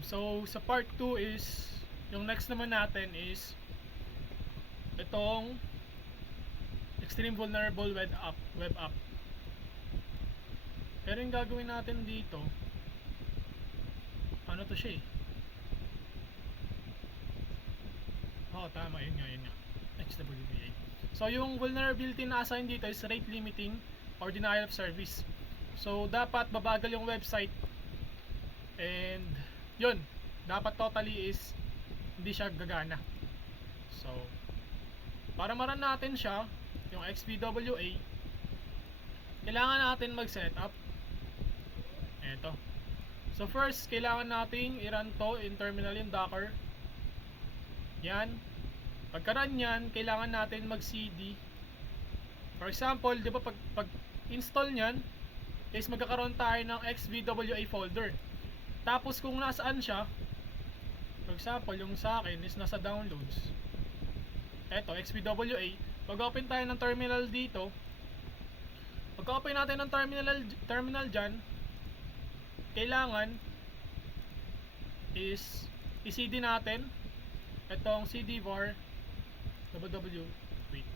So sa part 2 is yung next naman natin is itong extreme vulnerable web app. Pero yung gagawin natin dito, ano to siya eh? Tama, yun nga XWVA. So yung vulnerability na assign dito is rate limiting or denial of service. So dapat babagal yung website, and yun, dapat totally is hindi siya gagana. So para maran natin siya, yung XPWA, kailangan natin mag-setup. Eto. So first, kailangan nating i-run to in terminal yung Docker. Yan. Pagka-run yan, kailangan natin mag-cd. For example, di ba pag install nyan, is magkakaroon tayo ng XVWA folder. Tapos kung nasaan siya, for example, yung sa akin is nasa downloads. Eto, XVWA. Pag open tayo ng terminal dito, pag open natin ng terminal dyan, kailangan is i-cd natin itong cd var www. Wait.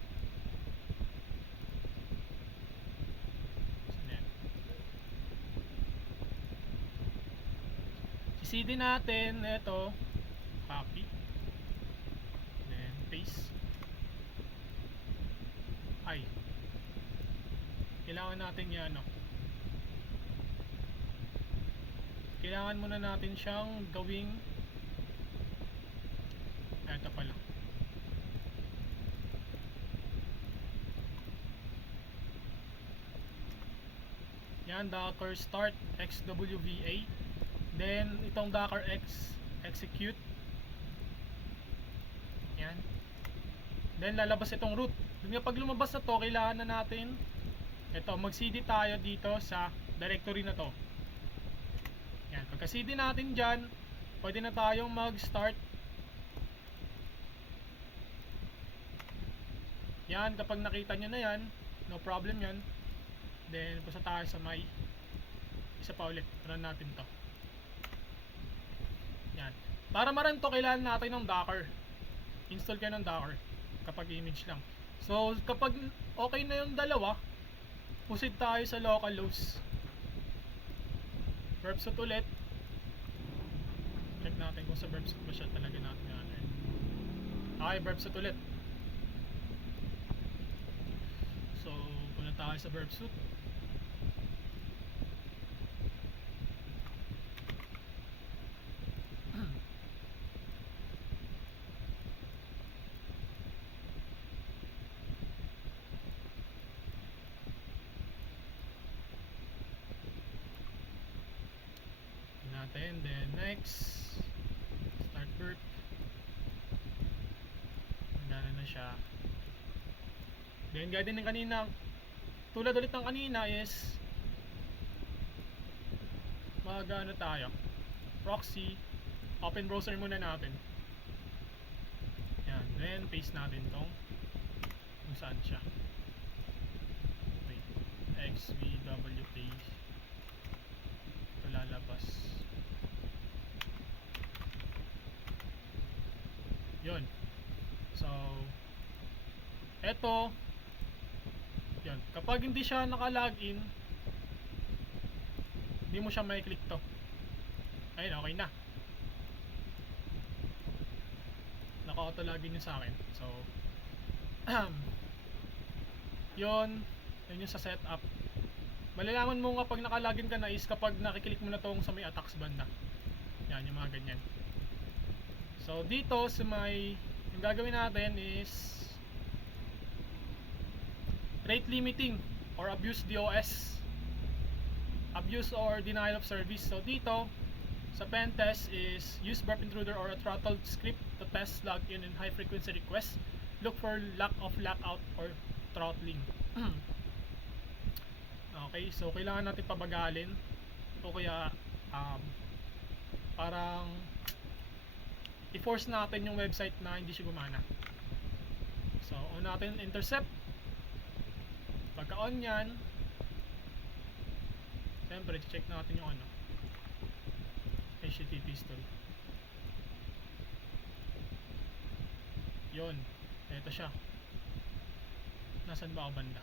I-cd natin ito, copy, then paste. Ay, kailangan natin yan, kailangan muna natin siyang gawing ito pala. Yan, docker start xwva, then itong docker x execute. Yan, then lalabas itong root. Then pag lumabas na to, kailangan na natin ito, mag cd tayo dito sa directory na to. Yan, pagka cd natin dyan, pwede na tayong mag start. Yan, kapag nakita nyo na yan, no problem yan. Then punta tayo sa may isa pa ulit, run natin to. Yan, para ma-run to, kailangan natin ng Docker. Install kayo ng Docker kapag image lang. So kapag okay na yung dalawa, proceed tayo sa localhost. Verbsut ulit. Check natin kung sa verbsut ba siya talaga natin yan. Okay, verbsut ulit. So punta tayo sa verbsut. Natin, then next start burp. Magana na siya. Then gaya din ng kanina, tulad ulit ng kanina is mag-ano tayo, proxy, open browser muna natin. Yan, then paste natin tong kung saan siya. Wait, xvwa ito lalabas. Yun. So eto, yun, kapag hindi siya naka-login, hindi mo siya may click to. Ayun, okay na, naka-auto login yun sa akin. So yun yung sa setup. Malalaman mo nga pag naka-login ka na is kapag nakiklik mo na tong sa may attacks banda. Yan, yung mga ganyan. So dito sa may, yung gagawin natin is rate limiting or abuse DOS, abuse or denial of service. So dito sa pen test is use burp intruder or a throttled script to test login and high frequency requests. Look for lack of lockout or throttling. Okay, so kailangan natin pabagalin o kaya parang i-force natin yung website na hindi siya gumana. So on natin intercept. Pagka on yan, siyempre check natin yung ano, HTTP history. Yun, eto siya. Nasaan ba ako banda?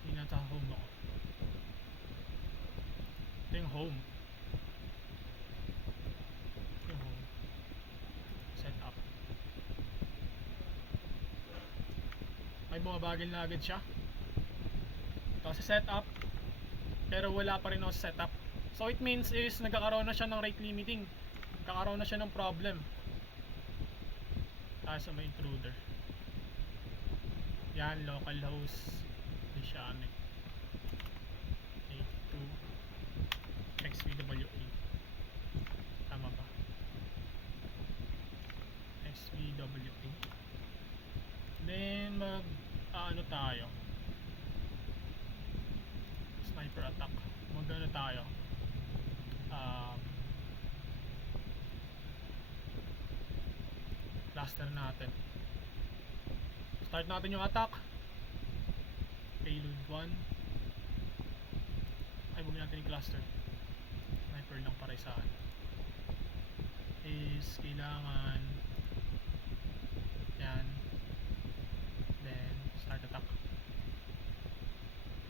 Hindi nasa home ako. Ito yung home. Yung home. Setup. Ay bumabagal na agad siya. Ito sa setup. Pero wala pa rin ako sa setup. So it means is nagkakaroon na siya ng rate limiting. Nagkakaroon na siya ng problem. Sa may intruder. Yan, localhost. Hindi siya ano. 82 XVWA. Tama ba? XVWA. Then mag ano tayo? Sniper attack. Magano tayo? Cluster natin. Start natin yung attack. Payload 1. Ay, huwag natin yung cluster. Sniper lang para isahan. Is kailangan yan. Then start attack.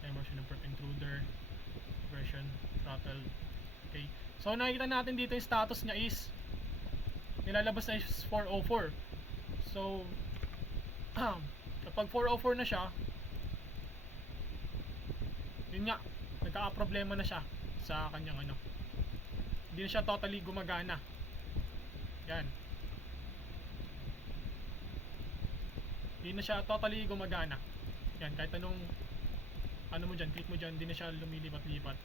Immersion of perp intruder. Version throttle. Okay. So nakikita natin dito yung status niya is nilalabas na is 404. So kapag 404 na siya, yun nga, nagkaka-problema na siya sa kanyang ano. Hindi na siya totally gumagana. Yan. Hindi na siya totally gumagana. Yan, kahit anong ano mo dyan, click mo dyan, hindi na siya lumilipat-lipat.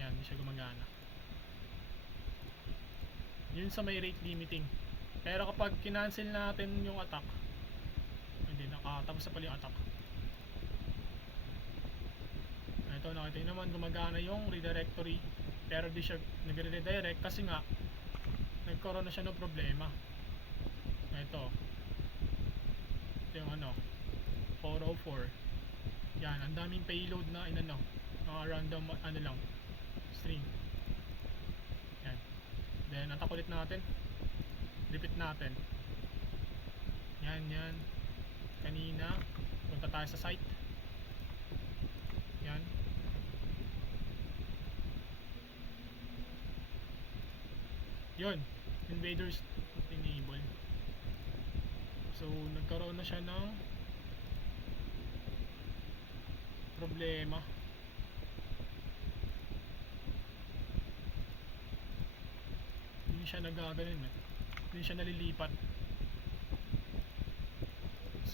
Yan, hindi siya gumagana. Yun sa may rate limiting. Pero kapag kinancel natin yung attack, hindi, nakatapos na pala yung attack. Ito, nakita nyo naman, gumagana yung redirectory. Pero di siya nagre-redirect kasi nga nagkaroon na siya ng problema. Ito yung ano 404. Yan, ang daming payload na inano, mga random ano lang string. Yan. Then attack ulit natin. Repeat natin. Yan. Kanina punta tayo sa site. Yan. Yun, invaders enable. So nagkaroon na siya ng problema. Hindi siya nagaganon eh. Hindi siya nalilipat.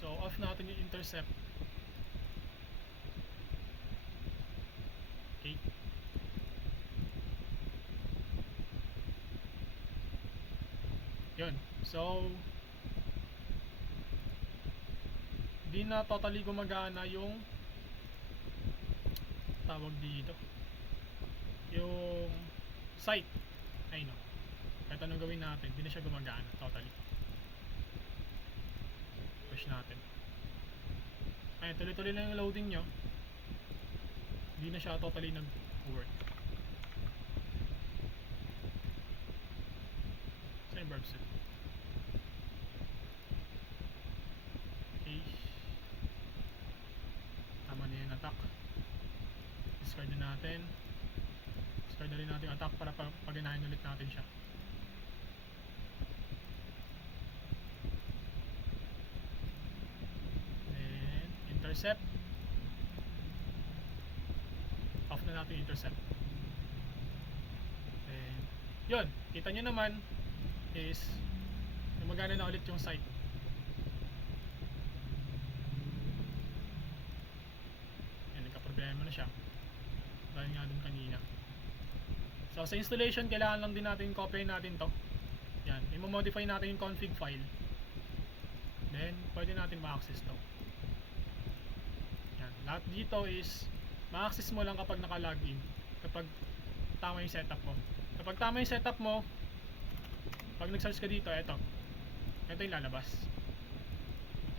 So off natin yung intercept. Okay. Yun. So di na totally gumagana yung tawag dito, yung site. Ay no, kahit anong gawin natin, di na siya gumagana totally. Push natin. Ay, tuloy-tuloy lang yung loading nyo. Di na siya totally nag-work. Saan yung verb set? Okay. Tama na yung attack. Discard na natin. Discard na rin natin yung attack para paganahin ulit natin siya. Then intercept. Off na natin yung intercept. Then yun, kita nyo naman is gumagana na ulit yung site. Yan, nagka-problema na siya dahil nga dun kanina. So sa installation, kailangan lang din natin copy natin to. Yan, i-modify natin yung config file. Then pwede natin ma-access to. Yan, lahat dito is ma-access mo lang kapag naka-login, kapag tama yung setup mo. Kapag tama yung setup mo, pag nag-search ka dito, ito yung lalabas.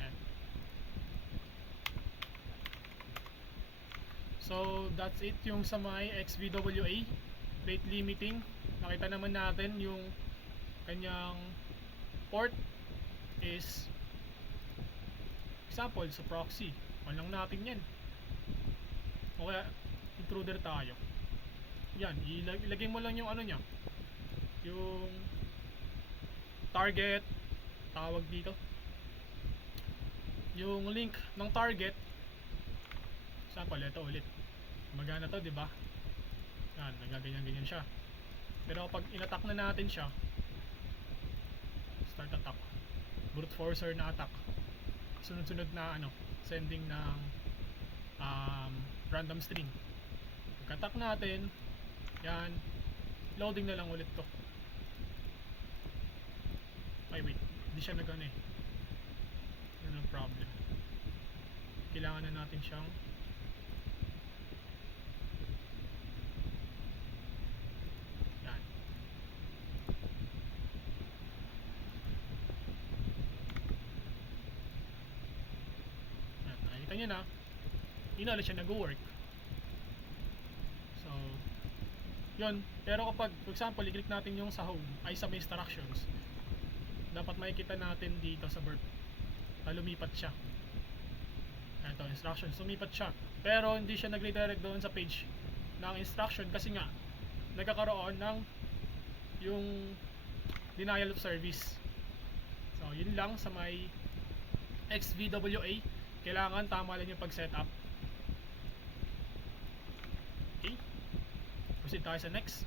Yan. So that's it yung sa may XVWA. rate limiting. Nakita naman natin yung kanyang port is example sa proxy. On lang natin yan. O kaya intruder tayo. Yan, ilagay mo lang yung ano niya, yung target, tawag dito, yung link ng target. Example, ito ulit. Magana to, di ba? Yan, nagaganyan-ganyan siya. Pero kapag in-attack na natin siya, start attack, brute forcer na attack, sunod-sunod na ano, sending ng random string. Pag-attack natin, yan, loading na lang ulit to. Ay wait, hindi siya nag-ano eh. Yun ang problem. Kailangan na natin siyang yan. Yan, nakikita nyo na, hindi na ulit siya nag-work. So yun, pero kapag for example i-click natin yung sa home ay sa may instructions, dapat makikita natin dito sa verb na lumipat siya. Ito, instructions, lumipat siya, pero hindi siya nag-redirect doon sa page ng instruction kasi nga nagkakaroon ng yung denial of service. So yun lang sa may XVWA, kailangan tama lang yung pag setup. Okay, proceed tayo sa next.